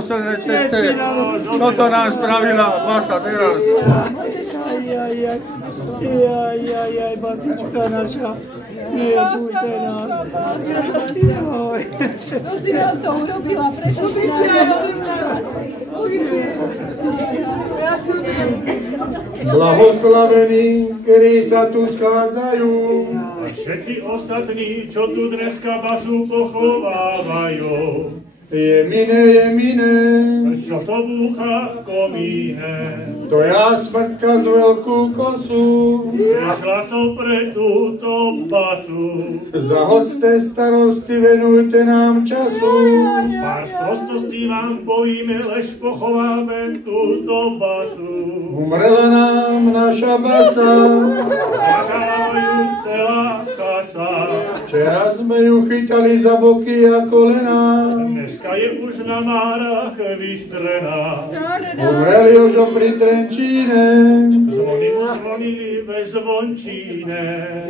poslednej ceste. Toto nám spravila Vasa teraz. Jaj, basička naša, nedužte nás. To si nám to urobila, prečo si Blahoslavení, ktorí sa tu schádzajú. A všetci ostatní, čo tu dneska basu pochovávajú. Jemine, Čo to búcha v komíne? to ja smrtka z veľkú kosu. Prišla som pre túto basu. Zahoďte starosti, venujte nám času. Váš prostostí vám bojíme, lež pochováme túto basu. Umrela nám naša basa. Čakávajú celá kasa. Včera sme ju chytali za boky a kolena. Dneska je už na márach vystrená. Umreli už pri Trenčíne. Zvony mu zvonili bez zvončíne.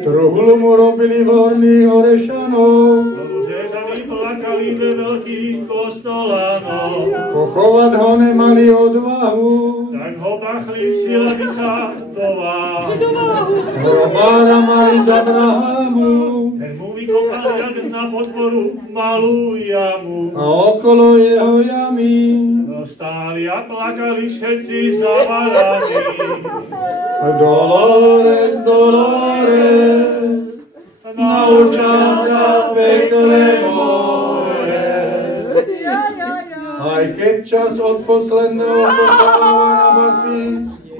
Truhlu mu robili v Horných Orešanoch. Ľudia za ním plakali ve veľkých kostolanoch. Pochovať ho nemali odvahu. Tak ho bachli v silavicách do váhu. Hrobára mali za drahámu. Ten mu vykopal jak na potvoru malú jamu. A okolo jeho jamy Stáli a plakali všetci zavaraní. Dolores, Dolores, naučáka pekle more. Aj keď čas od posledného pochováva na basy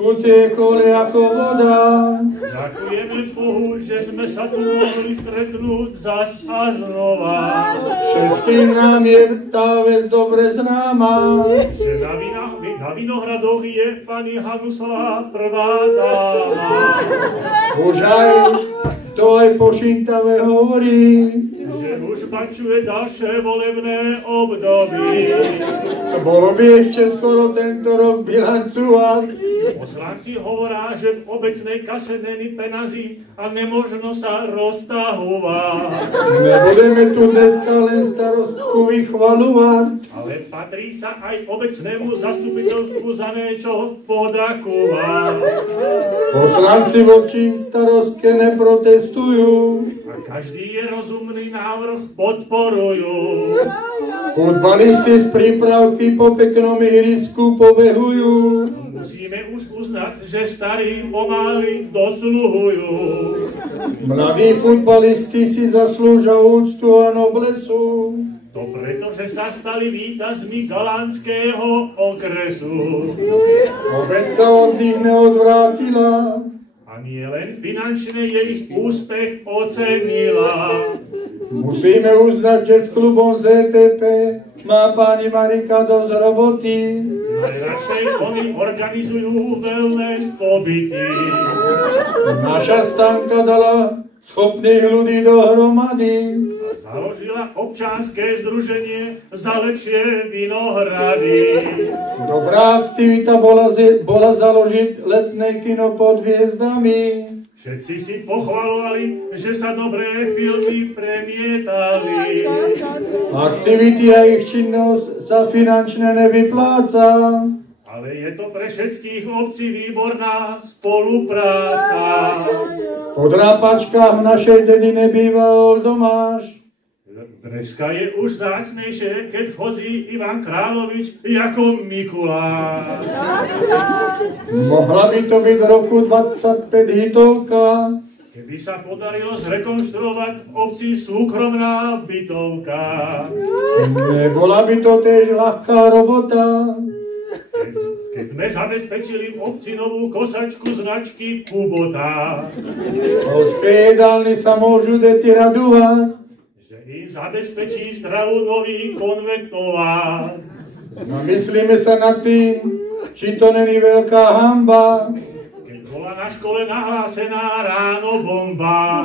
utiekol ako voda. Ďakujeme Bohu, že sme sa tu mohli stretnúť zas a znova. Všetkým nám je tá vec dobre známa. Že na Vinohradoch je pani Hanusová prvá dáma. Už aj to aj po Šintave hovorí. Že už bačuje ďalšie volebné obdobie. Bolo by ešte skoro tento rok bilancovať. Poslanci hovorá, že v obecnej kase není peňazí a nemožno sa roztahovať. Nebudeme tu dneska len starostku vychvalovať. Ale patrí sa aj obecnému zastupiteľstvu za niečo podakovať. Poslanci voči starostke neprotestujú. A každý je rozumný návrh podporujú. Futbalisti z prípravky po peknom ihrisku pobehujú. Musíme už uznať, že starí pomaly dosluhujú. Mladí futbalisti si zaslúžia úctu a noblesu. To preto, že sa stali víťazmi Galanského okresu. Obec sa od nich neodvrátila. A nie len finančne je ich úspech ocenila. Musíme uznať, že s klubom ZTP má pani Marika dosť roboty. Najradšej oni organizujú wellness pobyty. Naša stanka dala schopných ľudí dohromady. A založila občianske združenie za lepšie Vinohrady. Dobrá aktivita bola založiť letné kino pod hviezdami. Všetci si pochvalovali, že sa dobré filmy premietali. Aktivity a ich činnosť sa finančne nevypláca. Ale je to pre všetkých obcí výborná spolupráca. Po drápačkách v našej dedine býval Domáš. Dneska je už zácnejšie, keď chodí Ivan Královič ako Mikuláš. Mohla by to byť v roku 25 hitovka. Keby sa podarilo zrekonštruovať v obci súkromná bytovka. Nebola by to tiež ľahká robota. Keď sme zabezpečili v obci novú kosačku značky Kubota. Školské jedálny sa môžu deti radovať. Že im zabezpečí stravu nový konvektovár. Zamyslíme sa nad tým, či to není veľká hanba. Keď bola na škole nahlásená ráno bomba.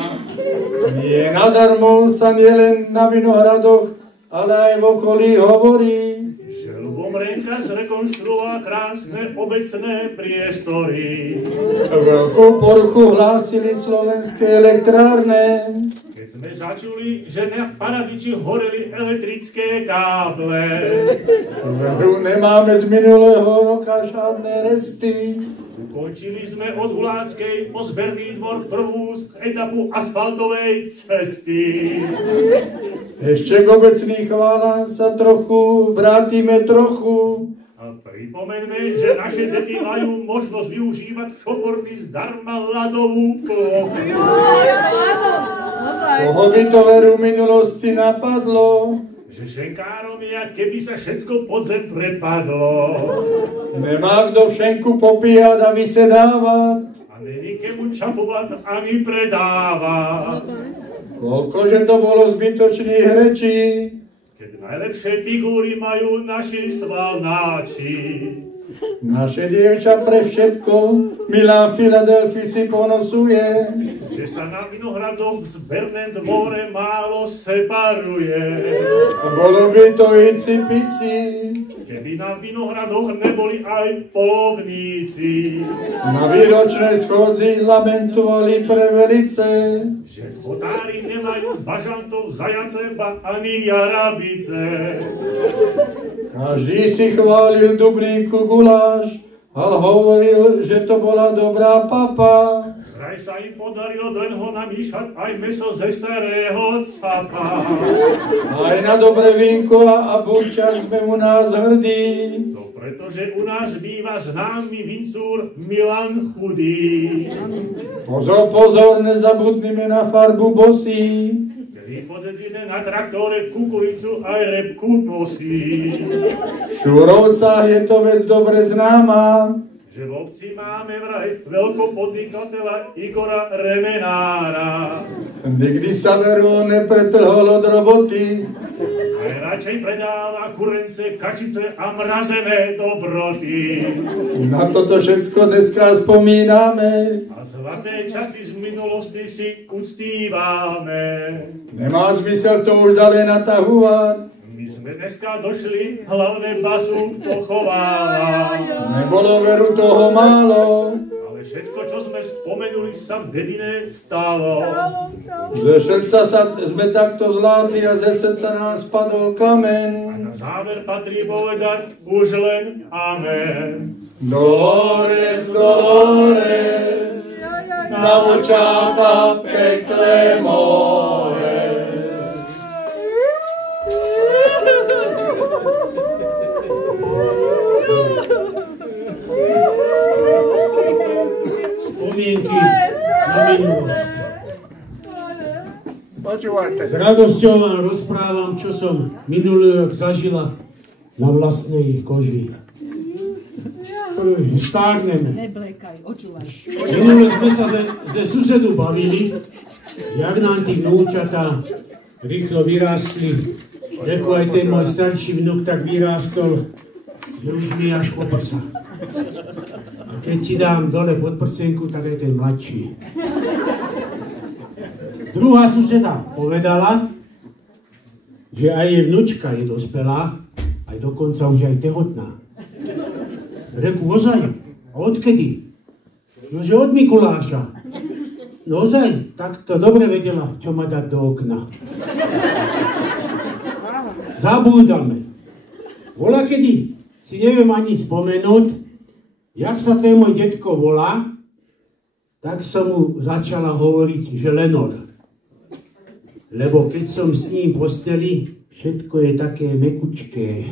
Nie nadarmo sa nielen na Vinohradoch, ale aj v okolí hovorí. Že ľubom Komrenka zrekonštruovala krásne obecné priestory. Veľkú poruchu hlásili slovenské elektrárne. Keď sme začuli, že na Paradiči horeli elektrické káble. Veru nemáme z minulého roka žiadne resty. Ukončili sme od Huláckej po Zberný dvor prvú etapu asfaltovej cesty. Ešte k obecným chválam sa trochu vrátime trochu. A pripomeňme, že naše deti majú možnosť využívať v Šoporni zdarma ľadovú plochu. Koho by to veru v minulosti napadlo? Že šenkárom je, keby sa všetko pod zem prepadlo. Nemá kto všenku popíjať a vysedávať. A není kemu čapovať ani predávať. Koľkože to bolo zbytočných rečí. Keď najlepšie figúry majú naši svalnáči. Naše dievča pre všetko Milán Filadelfi si ponosuje. Že sa na Vinohradoch v Zbernom dvore málo separuje. Bolo by to ici-pici. Keby na Vinohradoch neboli aj polovníci. Na výročnej schodzi lamentovali pre velice. Že v chotári nemajú bažantov, zajace, ba ani jarabice. Každý si chválil Dubninku guláš, ale hovoril, že to bola dobrá papa. Vraj sa im podarilo do jednoho namíšať aj meso ze starého capa. Aj na dobré vínko a burčak sme u nás hrdí. To pretože u nás býva známy vincúr Milan Chudý. Pozor, pozor, nezabudnime na farbu bosí. Kedy podzedzíme na traktore kukuricu aj repku nosí. V Šúrovcách je to vec dobre známa. Že v obci máme vraj veľkopodnikateľa Igora Remenára. Nikdy sa veru nepretrhol od roboty. Najradšej predáva kurence, kačice a mrazené dobroty. Na toto všetko dneska spomíname. A zlaté časy z minulosti si uctívame. Nemá zmysel to už ďalej natahovať. My sme dneska došli hlavné basu pochovávať. Nebolo veru toho málo. Ale všetko, čo sme spomenuli, sa v dedine stalo. Ze srdca sme takto zvládli a ze srdca nám spadol kameň. A na záver patrí povedať už len amen. Dolores, Dolores, naučáka pekle more. Spomienky na minulosť. S radosťou vám rozprávam, čo som minulý rok zažila na vlastnej koži. Stárneme. Neblekaj, očúvaj. Minulé sme sa ze susedu bavili, jak nám tí vnúčatá rýchlo vyrástli. Reku aj ten môj starší vnuk tak vyrástol, že už mi až po prsa. A keď si dám dole pod prsenku, tak je ten mladší. Druhá suseda povedala, že aj jej vnučka je dospelá, aj dokonca už aj tehotná. Reku, ozaj? A odkedy? Nože od Mikuláša. No ozaj, tak to dobre vedela, čo ma dať do okna. Zabúdame. Volá kedy, si neviem ani spomenúť, jak sa ten môj detko volá, tak som mu začala hovoriť, že Lenor. Lebo keď som s ním posteli, všetko je také mekučké.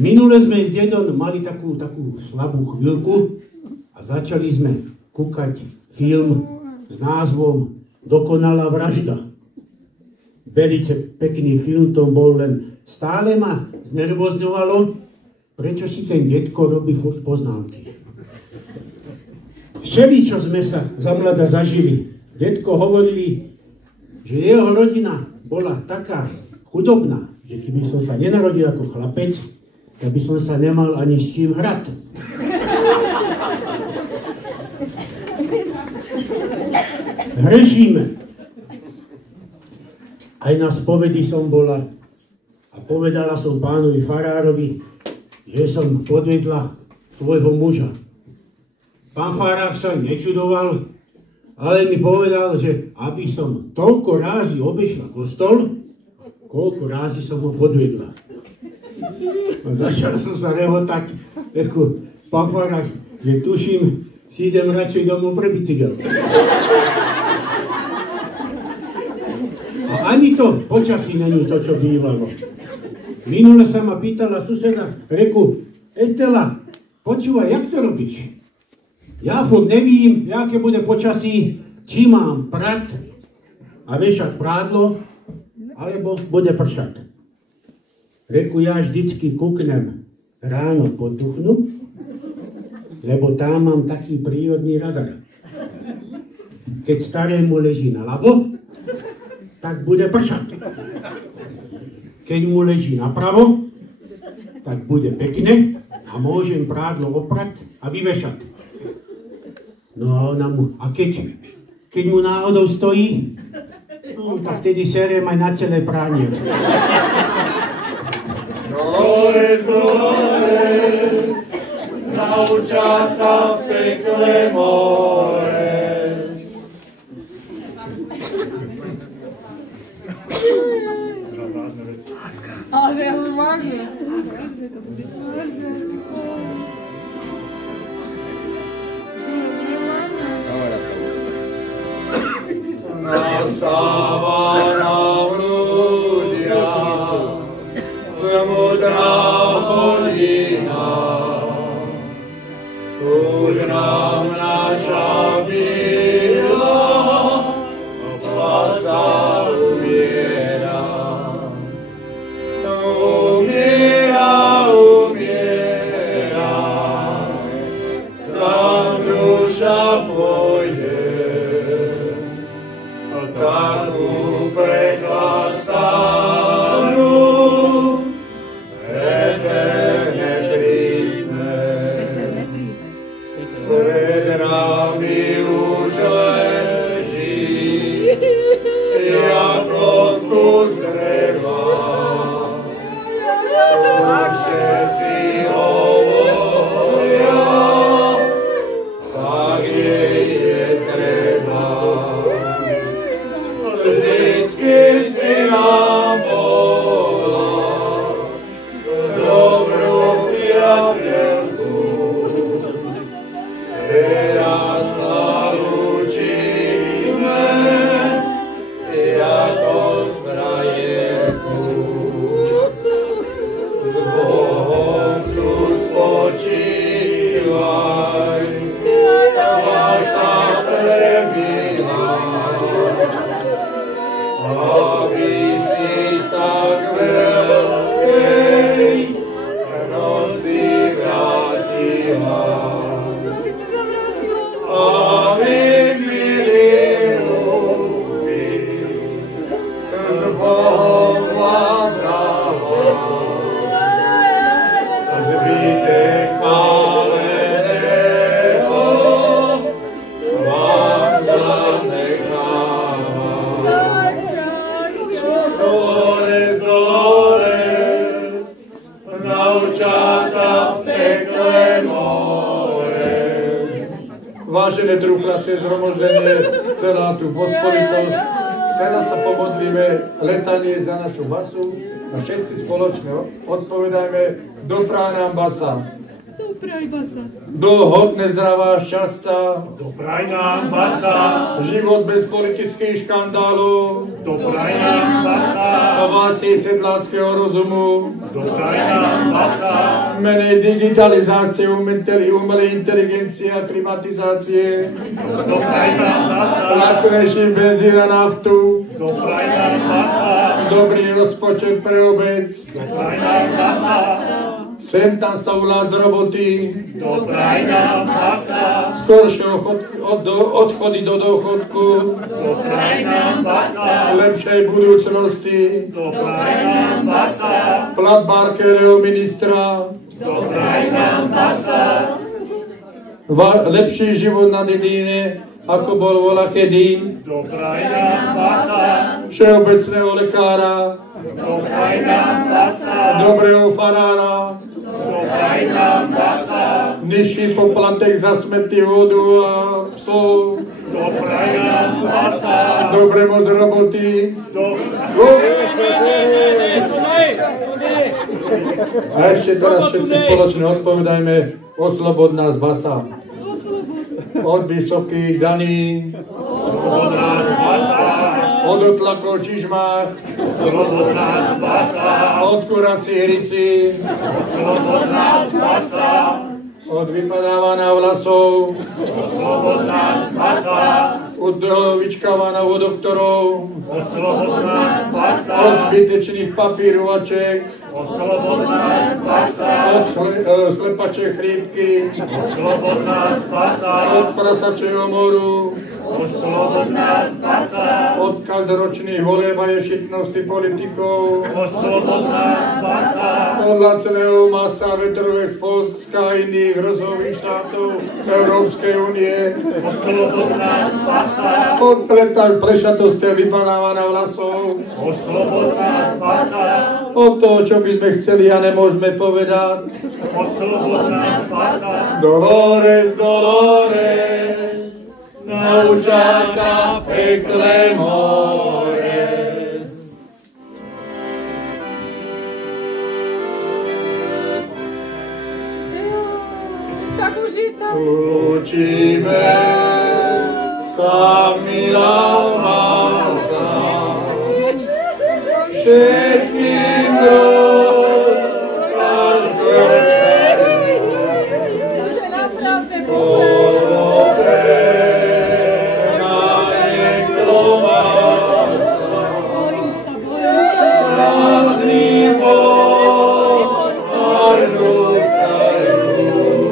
Minule sme s dedom mali takú slabú chvíľku a začali sme kúkať film s názvom Dokonalá vražda. Velice pekný film to bol, len stále ma znervozňovalo, prečo si ten detko robí furt poznámky. Všeličo sme sa za mlada zažili. Detko hovorili, že jeho rodina bola taká chudobná, že keby som sa nenarodil ako chlapec, tak by som sa nemal ani s čím hrať. Hrešíme. Aj na spovedi som bola a povedala som pánovi farárovi, že som podvedla svojho muža. Pán farár sa nečudoval, ale mi povedal, že aby som toľko rázy obešla kostol, koľko rázy som ho podvedla. A začal som sa rehotať, ako pán farár, že tuším, si idem radšej domov pre bicykel. A ani to počasí není to, čo bývalo. Minule sa ma pýtala suseda, reku, Estela, počúvaj, jak to robíš? Ja furt nevím, aké bude počasí, či mám prať a vešať prádlo, alebo bude pršať. Reku, ja vždycky kúknem ráno pod duchnu, lebo tam mám taký prírodný radar. Keď starému leží naľavo, tak bude pršať. Keď mu leží napravo, tak bude pekne a môžem prádlo oprať a vyvešať. No a ona mu, a keď mu náhodou stojí, no, tak tedy seriem aj na celé pránie. Dolores, naučata pekle mores. Ale že je už vážne. Nastáva nám ľudia, smutná hodina, už nám naša byla, spasa umiera. Umiera, tam duša pôjde, tak uprechlastanú, eterne príjme. Pred nami už leží, ako kus dreva, všetci hovoria, tak jej je treba. Vždycky si nám bola dobrú priateľku. Teraz sa lúčime, ako z frajerku. S Bohom tu spočívaj, spása premila. Aby si sa k veľkej noci vrátila. Aby milí ľubí, s Bohom vám dáva. Zbytek maleného vám zanecháva. Dolores, naučata pekle mores. Vážené trúflacie, zhromaždenie, celá tu pospolitosť, teraz sa pomodlíme letanie za našu basu a všetci spoločne odpovedajme: dopraj nám basa. Dopraj basa. Dlhodne zdravá šťastia. Dopraj nám basa. Život bez politických škandálov. Dopraj nám basa. Ovácie sedláckého rozumu. Dopraj nám basa. Menej digitalizácie, umelej inteligencie a klimatizácie. Dopraj nám basa. Lacnejší benzín a naftu. Dopraj nám basa. Dobrý rozpočet pre obec. Dopraj nám basa. Sem tam sa ulá z roboty. Dopraj nám basa. Skoršie odchody do dôchodku. Dopraj nám basa. Lepšej budúcnosti. Dopraj nám basa. Plat Barkereho ministra. Dopraj nám basa. Lepší život na dedine, ako bol volakedy. Dopraj nám basa. Všeobecného lekára. Dopraj nám basa. Dobrého farára. Dopraj nám basa. Nižší poplatek za smety, vodu a psov. Dopraj nám basa. Dobre moc roboty. A ešte teraz všetci spoločne odpovedajme, oslobod nás basa. Od vysokých daní. Oslobod nás basa. Od otlakov čižmách. Oslobod nás basa. Od kuracích hrici. Oslobod nás basa. Od vypadávania vlasov. Oslobod nás basa. Od vyčkávania u doktorov. Oslobod nás basa. Od zbytečných papírovaček. Oslobod nás basa. Od slepačej chrípky. Oslobod nás basa. Od prasačieho moru. Oslobod nás basa. Od každoročných volieb a ješitnosti politikov. Oslobod nás basa. Od laceného masa vetrových spolsk a iných rozvojových štátov Európskej únie. Oslobod nás basa. Od plešatosti a vypadávania vlasov. Oslobod nás basa. Od toho, čo by sme chceli a nemôžeme povedať. Oslobod nás basa. Dolores, Dolores, naučáta pekle mores. Tak už je tam. Učíme sa milovať sa všetkým drog a srdce. Podobné na neklomasa, krásný pomarnú kartu.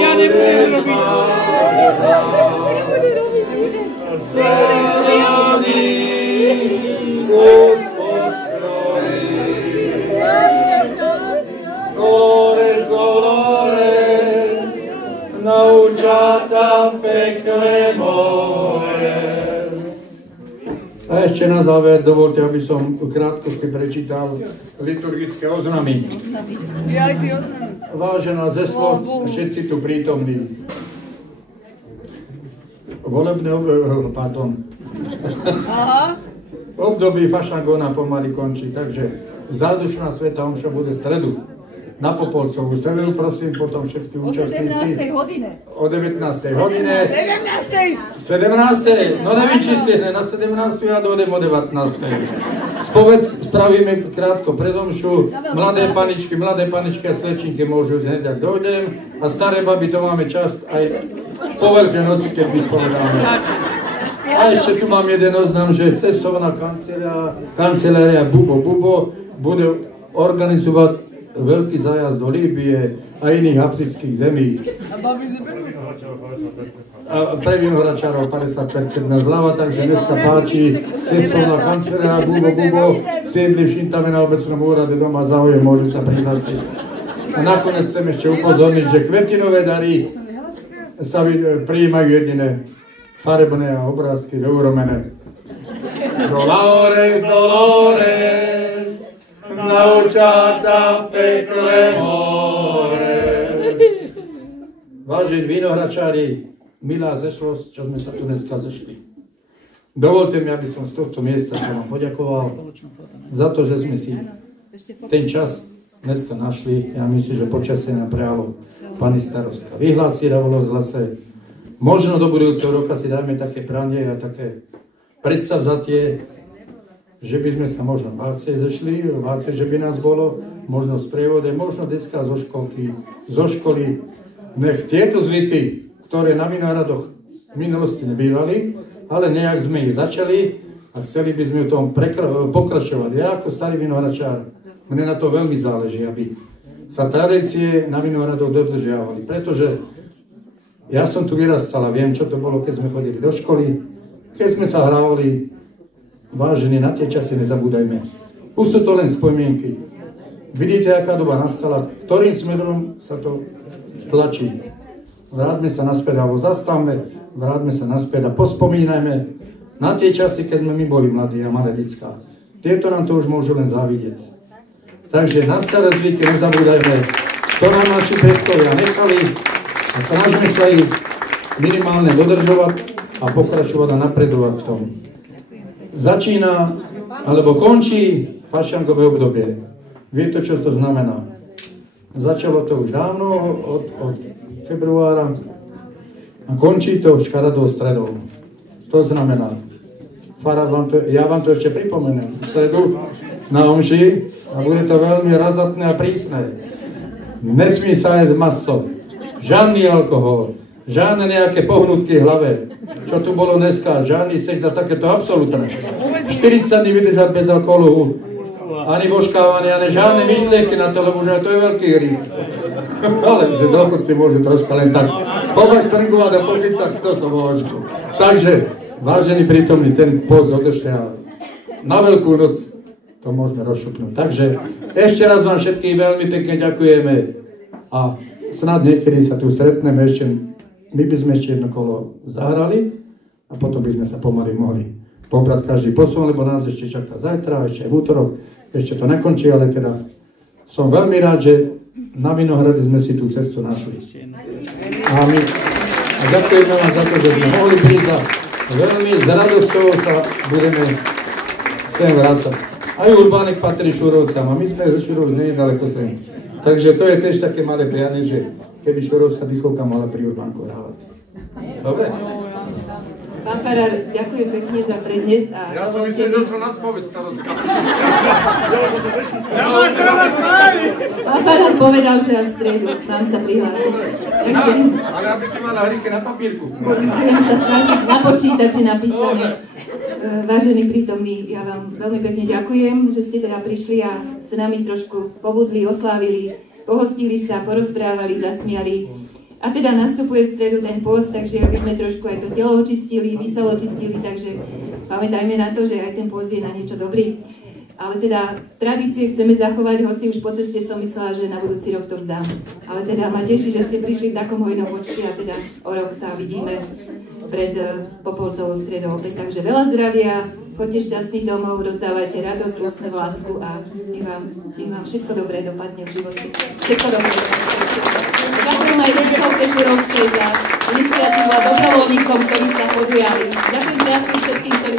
Ja nebudem robiť. Dolores, Dolores, naučata pekle mores. A ešte na záver dovolte, aby som v krátkosti prečítal liturgické oznamy. Ja aj ty oznamy. Vážená zeslo, všetci tu prítomní. Volebné období Fašagona pomaly končí, takže zádušná sveta omša bude v stredu. Na Popolcovú stredu, prosím, potom všetci účastníci. O 19. hodine. 17. No neviem, či stihne na 17. ja dojdem o 19. Spoveď spravíme krátko predomšu. Mladé paničky a slečinky môžu hneď, ak dojdem. A staré baby, to máme čas aj po Veľkej noci, keď vyspovedáme. A ešte tu mám jeden oznam, že cestovná kancelária Bubo bude organizovať veľký zájazd do Líbie a iných afrických zemí. A pre Vinohračárov 50% na zľava, takže dnes sa páči cestovná kancelária Bubo sídli v Šintave na obecnom úrade doma záujem, môžu sa prihlásiť. A nakoniec chcem ešte upozorniť, že kvetinové dary sa prijímajú jediné farebné a obrázky vyuromené. Dolores, Dolores, naučata pekle mores. Vážení vinohračári, milá zešlosť, čo sme sa tu dneska zešli. Dovolte mi, aby som z tohto miesta sa vám poďakoval za to, že sme si ten čas dneska našli. Ja myslím, že počasie nám prijalo pani starostka. Vyhlási ravolo z lase. Možno do budúceho roka si dáme také pranie a také predsavzatie, že by sme sa možno v Váce zešli, v Váce, že by nás bolo, možno v sprievode, možno dneska zo školy. Nech tieto zvyky, ktoré na Vinohradoch v minulosti nebývali, ale nejak sme ich začali a chceli by sme v tom pokračovať. Ja ako starý vinohradčár, mne na to veľmi záleží, aby sa tradície na Vinohradoch dodržiavali, pretože ja som tu vyrastal a viem, čo to bolo, keď sme chodili do školy, keď sme sa hrávali. Vážení, na tie časy nezabúdajme. Už sú to len spomienky. Vidíte, aká doba nastala, ktorým smerom sa to tlačí. Vráťme sa naspäť, alebo zastavme, vráťme sa naspäť a pospomínajme na tie časy, keď sme my boli mladí a malé decká. Tieto nám to už môžu len závidieť. Takže na staré zvyky nezabúdajme, to nám naši predkovia nechali a snažíme sa ich minimálne dodržovať a pokračovať a napredovať v tom. Začína, alebo končí fašiankové obdobie. Viete, čo to znamená? Začalo to už dávno, od februára a končí to škaredou stredou. To znamená, ja vám to ešte pripomeniem, v stredu na omši a bude to veľmi razantné a prísne. Nesmí sa jesť maso, žiadny alkohol, žiadne nejaké pohnutky v hlave. Čo tu bolo dneska, žiadny sex a takéto absolútne. 40 dní vydržať bez alkoholu, ani božkávanie, ani žiadne myšlienky na to, lebo že to je veľký hrych. Ale že dochodci môžu troška len tak pobaštringovať a počiť sa, kto to môže. Takže, vážení prítomní, ten post održte a na Veľkú noc to môžeme rozšupnúť. Takže, ešte raz vám všetkým veľmi pekne ďakujeme a snad niekedy sa tu stretneme ešte. My by sme ešte jedno kolo zahrali a potom by sme sa pomaly mohli pobrať každý posun, lebo nás ešte čaká zajtra, ešte aj v útorok, ešte to nekončí, ale teda som veľmi rád, že na Vinohrade sme si tú cestu našli. A ďakujeme vám za to, že sme mohli prísť a veľmi s radosťou sa budeme sem vrácať. Aj Urbánek patrí Šurovcam a my sme zo Šurovc nedaleko sem. Takže to je tiež také malé prianie, že keby Šurovská dýchovka mohla pri Urbánku hrávať. Dobre? Pán farár, ďakujem pekne za prednes a... Ja som myslel, že som na spoveď starostka. Pán farár povedal, že až v stredu vám sa prihlásiť. Ale aby si mala hríke na papírku. Budem sa snažiť na počítači napísané. Vážení prítomní, ja vám veľmi pekne ďakujem, že ste teda prišli a s nami trošku pobudli, oslávili, pohostili sa, porozprávali, zasmiali. A teda nastupuje v stredu ten post, takže aby sme trošku aj to telo očistili, mysel očistili, takže pamätajme na to, že aj ten post je na niečo dobrý. Ale teda tradície chceme zachovať, hoci už po ceste som myslela, že na budúci rok to vzdám. Ale teda ma teší, že ste prišli v takom hojnom počte a teda o rok sa vidíme pred Popolcovou stredou opäť. Takže veľa zdravia, choďte šťastný domov, rozdávajte radosť, úsmev, lásku a nech vám všetko dobré dopadne v živote. Všetko dobré. Ďakujem aj Dečkovke Šurovskej za iniciatívu a dobrovoľníkom, ktorí sa podujali. Ďakujem všetkým, ktorí